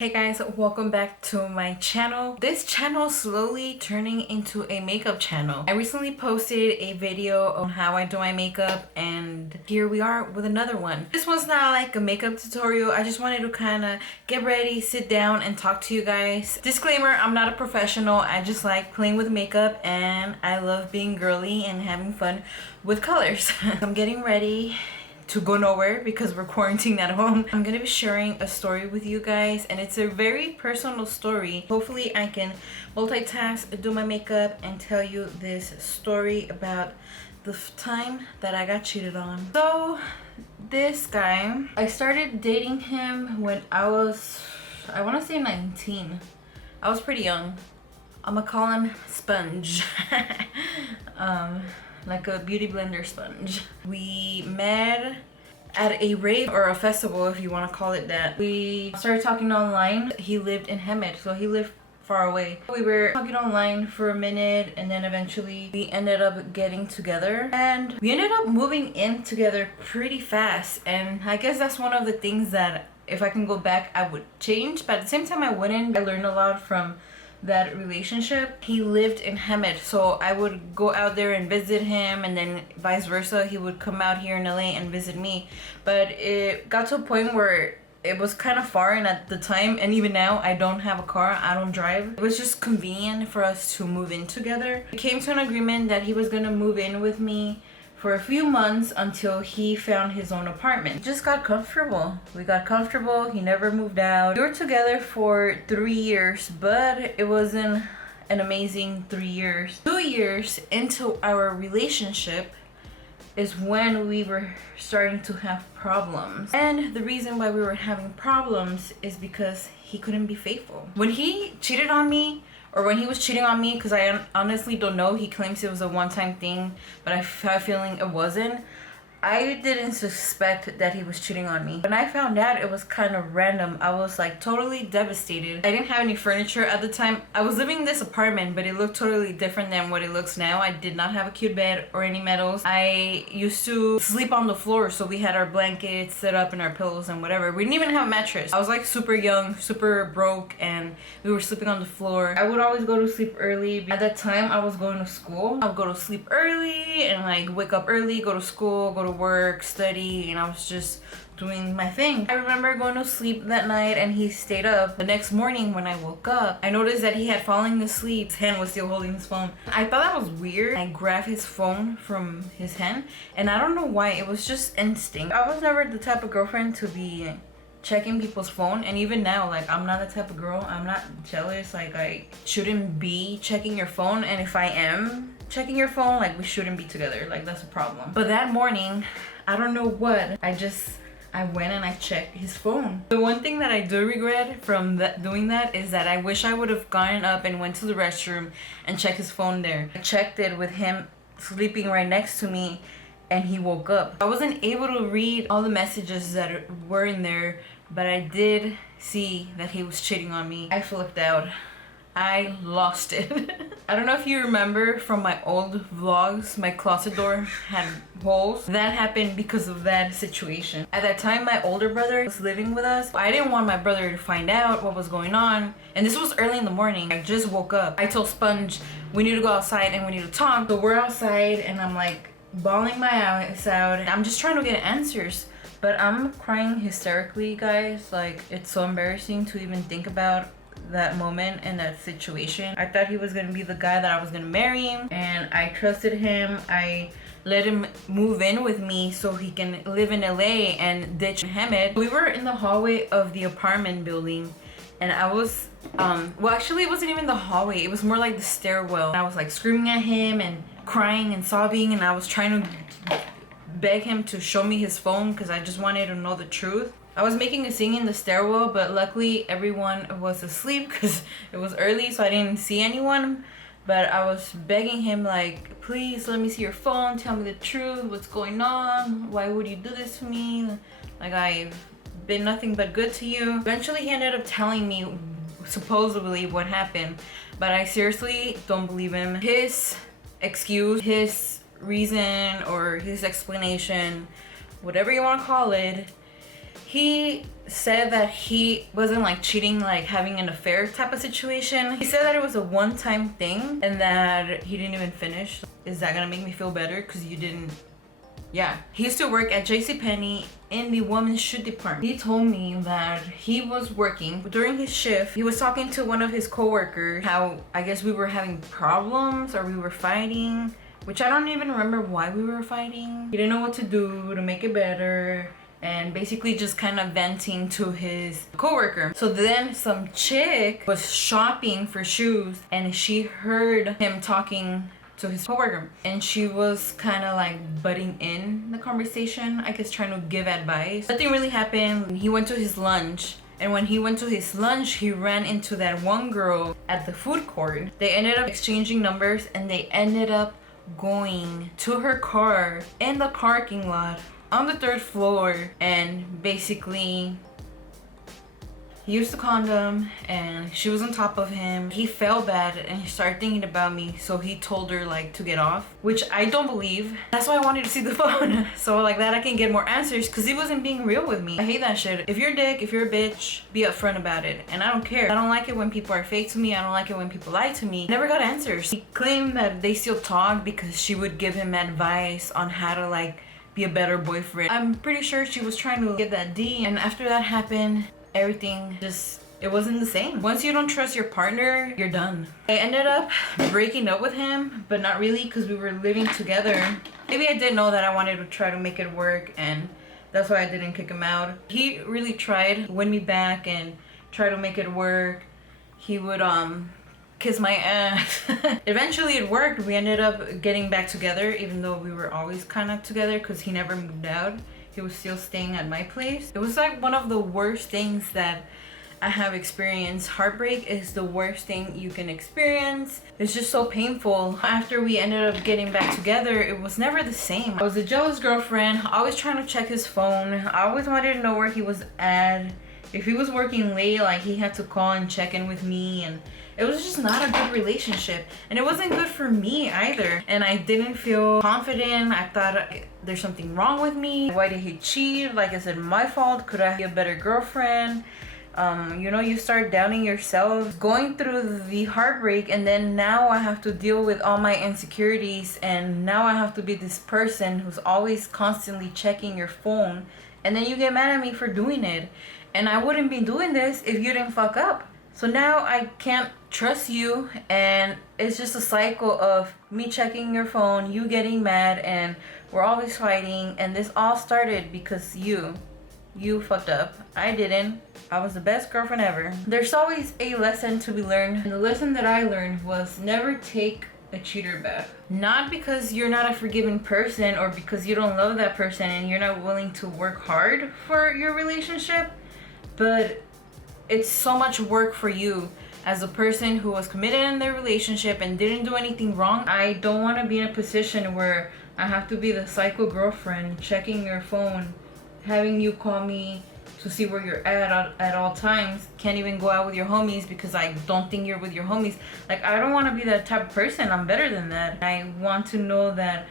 Hey guys, welcome back to my channel. This channel is slowly turning into a makeup channel. I recently posted a video on how I do my makeup and here we are with another one. This one's not like a makeup tutorial. I just wanted to kind of get ready, sit down and talk to you guys. Disclaimer, I'm not a professional. I just like playing with makeup and I love being girly and having fun with colors. I'm getting ready to go nowhere because we're quarantined at home. I'm gonna be sharing a story with you guys and it's a very personal story. Hopefully I can multitask, do my makeup and tell you this story about the time that I got cheated on. So this guy, I started dating him when I was, I want to say 19. I was pretty young. I'm gonna call him Sponge. Like a beauty blender sponge. We met at a rave or a festival, if you want to call it that. We started talking online. He lived in Hemet, so he lived far away. We were talking online for a minute and then eventually we ended up getting together and we ended up moving in together pretty fast. And I guess that's one of the things that if I can go back I would change, but at the same time I wouldn't. I learned a lot from that relationship. He lived in Hemet, so I would go out there and visit him and then vice versa. He would come out here in LA and visit me, but it got to a point where it was kind of far, and at the time and even now I don't have a car, I don't drive. It was just convenient for us to move in together. We came to an agreement that he was gonna move in with me for a few months until he found his own apartment. Just got comfortable. We got comfortable. He never moved out. We were together for 3 years, but it wasn't an amazing 3 years. 2 years into our relationship is when we were starting to have problems. And the reason why we were having problems is because he couldn't be faithful. When he cheated on me, or when he was cheating on me, because I honestly don't know, he claims it was a one-time thing, but I have a feeling it wasn't. I didn't suspect that he was cheating on me. When I found out, it was kind of random. I was like totally devastated. I didn't have any furniture at the time. I was living in this apartment, but it looked totally different than what it looks now. I did not have a cute bed or any medals. I used to sleep on the floor, so we had our blankets set up and our pillows and whatever. We didn't even have a mattress. I was like super young, super broke, and we were sleeping on the floor. I would always go to sleep early. At that time, I was going to school. I would go to sleep early and like wake up early, go to school, go to work, study, and I was just doing my thing. I remember going to sleep that night and he stayed up. The next morning when I woke up, I noticed that he had fallen asleep. His hand was still holding his phone. I thought that was weird. I grabbed his phone from his hand and I don't know why, it was just instinct. I was never the type of girlfriend to be checking people's phone, and even now, like, I'm not the type of girl, I'm not jealous, like I shouldn't be checking your phone, and if I am checking your phone, like, we shouldn't be together, like, that's a problem. But that morning, I don't know what, I went and I checked his phone. The one thing that I do regret from doing that is that I wish I would have gotten up and went to the restroom and checked his phone there. I checked it with him sleeping right next to me and he woke up. I wasn't able to read all the messages that were in there, but I did see that he was cheating on me. I flipped out. I lost it. I don't know if you remember from my old vlogs, my closet door had holes. That happened because of that situation. At that time, my older brother was living with us. I didn't want my brother to find out what was going on. And this was early in the morning. I just woke up. I told Sponge, we need to go outside and we need to talk. So we're outside and I'm like bawling my eyes out. I'm just trying to get answers. But I'm crying hysterically, guys. Like, it's so embarrassing to even think about that moment and that situation. I thought he was gonna be the guy that I was gonna marry him, and I trusted him. I let him move in with me so he can live in LA and ditch Hemet. We were in the hallway of the apartment building and I was well, actually it wasn't even the hallway, it was more like the stairwell. I was like screaming at him and crying and sobbing, and I was trying to beg him to show me his phone because I just wanted to know the truth. I was making a scene in the stairwell, but luckily everyone was asleep because it was early, so I didn't see anyone. But I was begging him, like, please let me see your phone, tell me the truth, what's going on, why would you do this to me? Like, I've been nothing but good to you. Eventually he ended up telling me supposedly what happened, but I seriously don't believe him. His excuse, his reason, or his explanation, whatever you want to call it, He said that he wasn't like cheating, like having an affair type of situation. He said that it was a one-time thing and that he didn't even finish. Is that gonna make me feel better because you didn't? Yeah. He used to work at JCPenney in the women's shoe department. He told me that he was working during his shift. He was talking to one of his coworkers how I guess we were having problems or we were fighting, which I don't even remember why we were fighting. He didn't know what to do to make it better, and basically just kind of venting to his coworker. So then some chick was shopping for shoes and she heard him talking to his coworker, and she was kind of like butting in the conversation, I guess trying to give advice. Nothing really happened. He went to his lunch, and when he went to his lunch, he ran into that one girl at the food court. They ended up exchanging numbers and they ended up going to her car in the parking lot on the 3rd floor, and basically he used the condom and she was on top of him. He felt bad and he started thinking about me, so he told her like to get off, which I don't believe. That's why I wanted to see the phone so like that I can get more answers, because he wasn't being real with me. I hate that shit. If you're a dick, if you're a bitch, be upfront about it, and I don't care. I don't like it when people are fake to me. I don't like it when people lie to me. Never got answers. He claimed that they still talk because she would give him advice on how to like be a better boyfriend. I'm pretty sure she was trying to get that D, and after that happened, everything just, it wasn't the same. Once you don't trust your partner, you're done. I ended up breaking up with him, but not really, because we were living together. Maybe I did know that I wanted to try to make it work, and that's why I didn't kick him out. He really tried to win me back and try to make it work. He would kiss my ass. Eventually it worked. We ended up getting back together, even though we were always kind of together because he never moved out. He was still staying at my place. It was like one of the worst things that I have experienced. Heartbreak is the worst thing you can experience. It's just so painful. After we ended up getting back together, it was never the same. I was a jealous girlfriend, always trying to check his phone. I always wanted to know where he was at. If he was working late, like he had to call and check in with me, and it was just not a good relationship, and it wasn't good for me either. And I didn't feel confident. I thought there's something wrong with me. Why did he cheat? Like, is it my fault? Could I be a better girlfriend? You know, you start doubting yourself, going through the heartbreak, and then now I have to deal with all my insecurities, and now I have to be this person who's always constantly checking your phone, and then you get mad at me for doing it. And I wouldn't be doing this if you didn't fuck up. So now I can't trust you, and it's just a cycle of me checking your phone, you getting mad, and we're always fighting. And this all started because you fucked up. I didn't. I was the best girlfriend ever. There's always a lesson to be learned. And the lesson that I learned was never take a cheater back. Not because you're not a forgiving person or because you don't love that person and you're not willing to work hard for your relationship, but it's so much work for you as a person who was committed in their relationship and didn't do anything wrong. I don't want to be in a position where I have to be the psycho girlfriend checking your phone, having you call me to see where you're at all times, can't even go out with your homies because I don't think you're with your homies. Like, I don't want to be that type of person. I'm better than that. I want to know that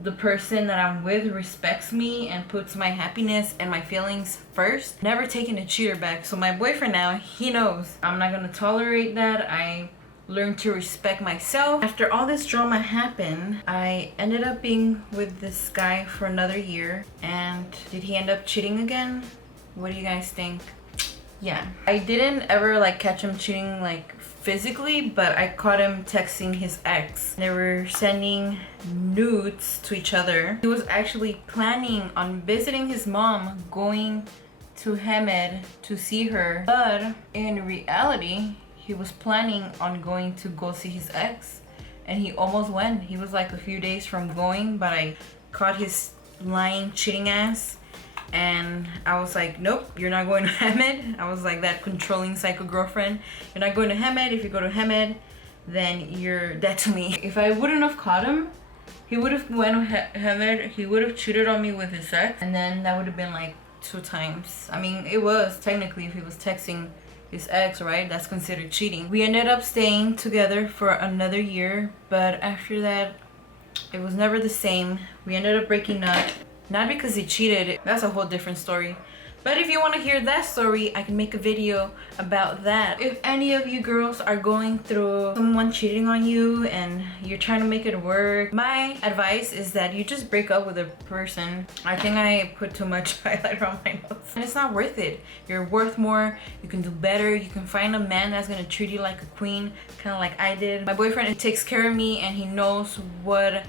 the person that I'm with respects me and puts my happiness and my feelings first. Never taking a cheater back. So my boyfriend now, he knows I'm not gonna tolerate that. I learned to respect myself. After all this drama happened, I ended up being with this guy for another year. And did he end up cheating again? What do you guys think? Yeah. I didn't ever like catch him cheating like physically, but I caught him texting his ex. They were sending nudes to each other. He was actually planning on visiting his mom, going to Hamed to see her, but in reality he was planning on going to go see his ex, and he almost went. He was like a few days from going, but I caught his lying, cheating ass. And I was like, nope, you're not going to Hamed. I was like that controlling psycho girlfriend. You're not going to Hamed. If you go to Hamed, then you're dead to me. If I wouldn't have caught him, he would have went to Hamed. He would have cheated on me with his ex. And then that would have been like 2 times. I mean, it was technically, if he was texting his ex, right? That's considered cheating. We ended up staying together for another year. But after that, it was never the same. We ended up breaking up. Not because he cheated, that's a whole different story. But if you want to hear that story, I can make a video about that. If any of you girls are going through someone cheating on you and you're trying to make it work, my advice is that you just break up with a person. I think I put too much highlighter on my notes. And it's not worth it. You're worth more. You can do better. You can find a man that's gonna treat you like a queen, kind of like I did. My boyfriend takes care of me and he knows what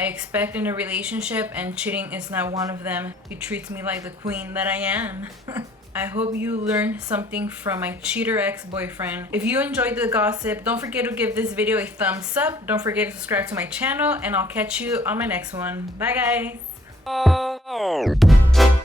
I expect in a relationship, and cheating is not one of them. He treats me like the queen that I am. I hope you learned something from my cheater ex-boyfriend. If you enjoyed the gossip, don't forget to give this video a thumbs up. Don't forget to subscribe to my channel, and I'll catch you on my next one. Bye guys!